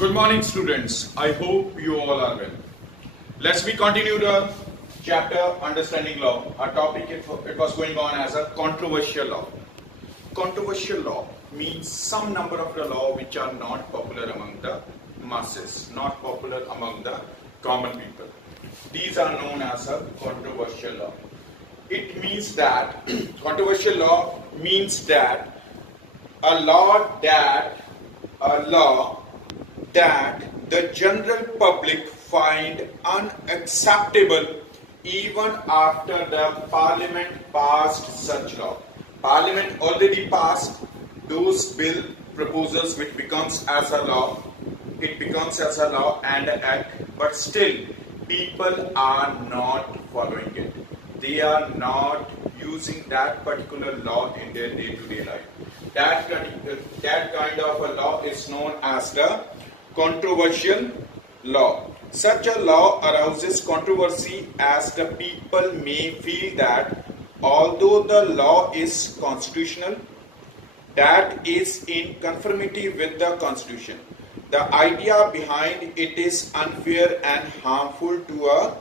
Good morning, students. I hope you all are well. Let's continue the chapter Understanding Law. Our topic it was going on as a controversial law. Controversial law means some number of the law which are not popular among the masses, not popular among the common people. These are known as a controversial law. It means that controversial law means that a law that the general public find unacceptable even after the parliament passed such law. Parliament already passed those bill proposals which becomes as a law. It becomes as a law and an act, but still people are not following it. They are not using that particular law in their day-to-day life. That kind of a law is known as the controversial law. Such a law arouses controversy as the people may feel that although the law is constitutional, that is in conformity with the constitution, the idea behind it is unfair and harmful to a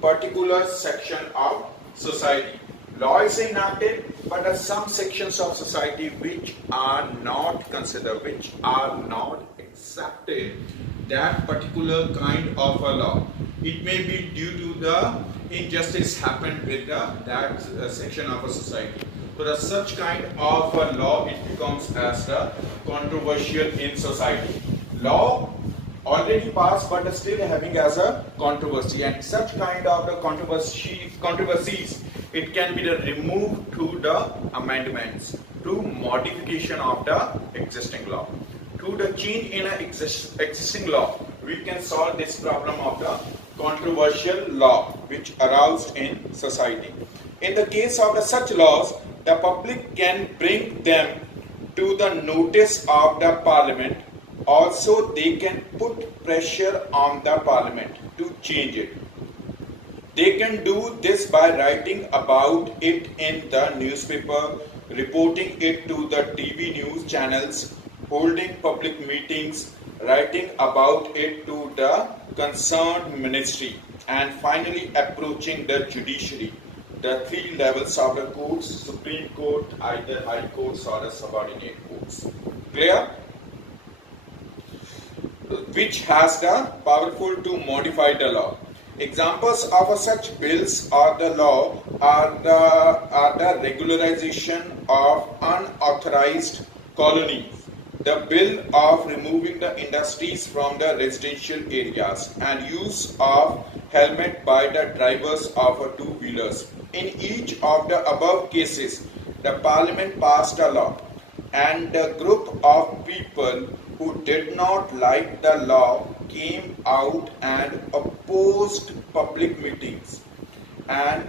particular section of society. Law is enacted, but there are some sections of society which are not considered, which are not accepted that particular kind of a law. It may be due to the injustice happened with that section of a society. So the such kind of a law, it becomes as the controversial in society. Law already passed but still having as a controversy, and such kind of the controversies, it can be removed through the amendments, through modification of the existing law. Through the change in an existing law, we can solve this problem of the controversial law which aroused in society. In the case of such laws, the public can bring them to the notice of the parliament. Also, they can put pressure on the parliament to change it. They can do this by writing about it in the newspaper, reporting it to the TV news channels, holding public meetings, writing about it to the concerned ministry, and finally approaching the judiciary, the three levels of the courts, Supreme Court, either high courts or the subordinate courts. Clear? Which has the powerful to modify the law. Examples of such bills or the law are the regularization of unauthorized colonies, the bill of removing the industries from the residential areas, and use of helmet by the drivers of two-wheelers. In each of the above cases, the parliament passed a law, and a group of people who did not like the law came out and opposed public meetings and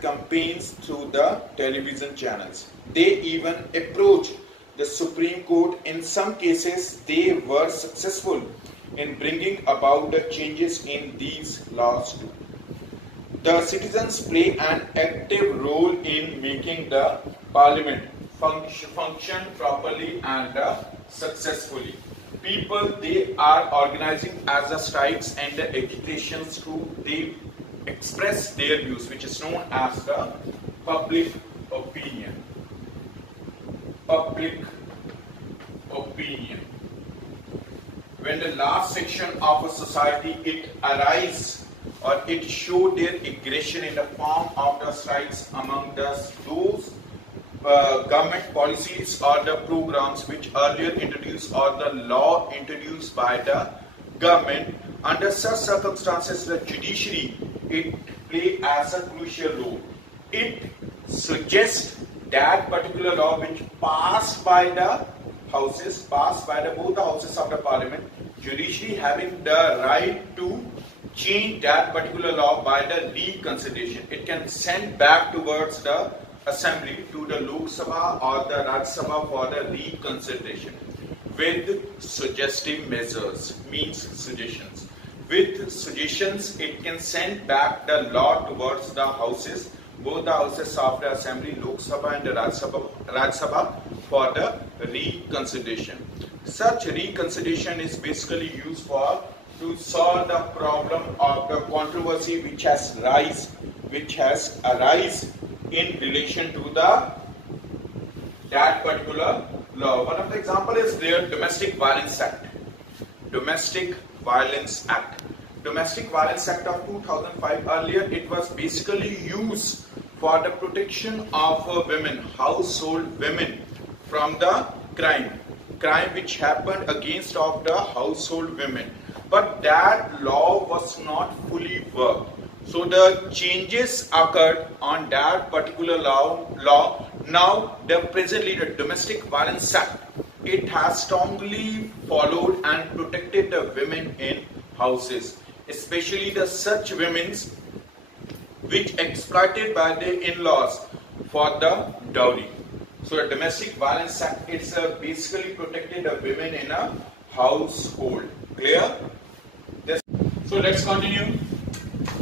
campaigns through the television channels. They even approached the Supreme Court. In some cases, they were successful in bringing about the changes in these laws too. The citizens play an active role in making the parliament function properly and successfully. People, they are organizing as the strikes and the agitations through, they express their views, which is known as the public opinion. Public opinion. When the last section of a society, it arises or it show their aggression in the form of the strikes among those government policies or the programs which earlier introduced or the law introduced by the government. Under such circumstances, the judiciary, it play as a crucial role. It suggests that particular law which passed by the houses, passed by both the houses of the parliament, judiciary having the right to change that particular law by the reconsideration. It can send back towards the assembly, to the Lok Sabha or the Raj Sabha for the reconsideration with suggestive measures, means suggestions. With suggestions, it can send back the law towards the houses, both the houses of the assembly, Lok Sabha and the Raj Sabha for the reconsideration. Such reconsideration is basically used for to solve the problem of the controversy which has arise in relation to that particular law. One of the example is their Domestic Violence Act. Domestic Violence Act. Domestic Violence Act of 2005. Earlier it was basically used for the protection of women, household women, from the crime which happened against of the household women. But that law was not fully worked. So the changes occurred on that particular law. Now presently the Domestic Violence Act, it has strongly followed and protected the women in houses, especially the such women which exploited by their in-laws for the dowry. So the Domestic Violence Act, it's basically protected the women in a household. Clear? So let's continue.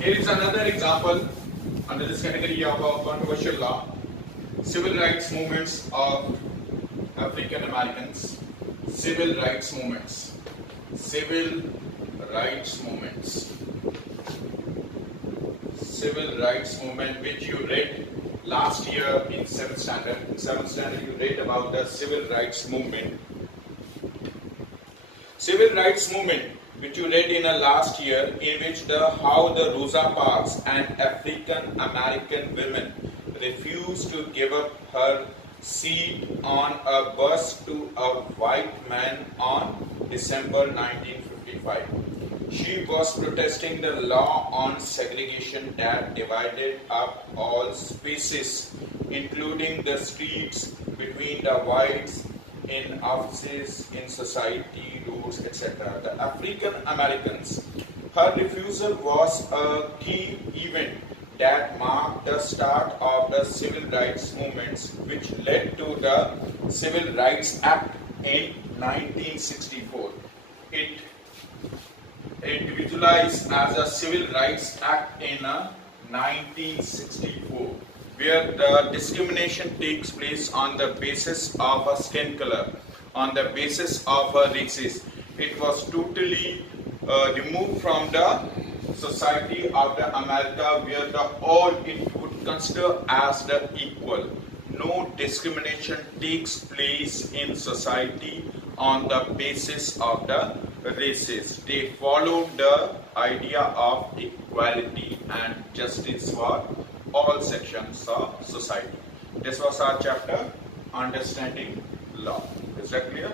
Here is another example under this category of a controversial law. Civil rights movements of African Americans. Civil rights movements. Civil rights movements. Civil rights movement which you read last year in 7th standard. In 7th standard you read about the civil rights movement. Civil rights movement which you read in last year, in which how the Rosa Parks and African American women refused to give up her seat on a bus to a white man on December 1955. She was protesting the law on segregation that divided up all spaces, including the streets, between the whites, in offices, in society, roads, etc. The African Americans, her refusal was a key event that marked the start of the civil rights movements, which led to the Civil Rights Act in 1964. It individualized as a Civil Rights Act in 1964, where the discrimination takes place on the basis of a skin color, on the basis of a races. It was totally removed from the society of the America, where all it would consider as the equal. No discrimination takes place in society on the basis of the races. They followed the idea of equality and justice for all sections of society. This was our chapter, Understanding Law. Is that clear?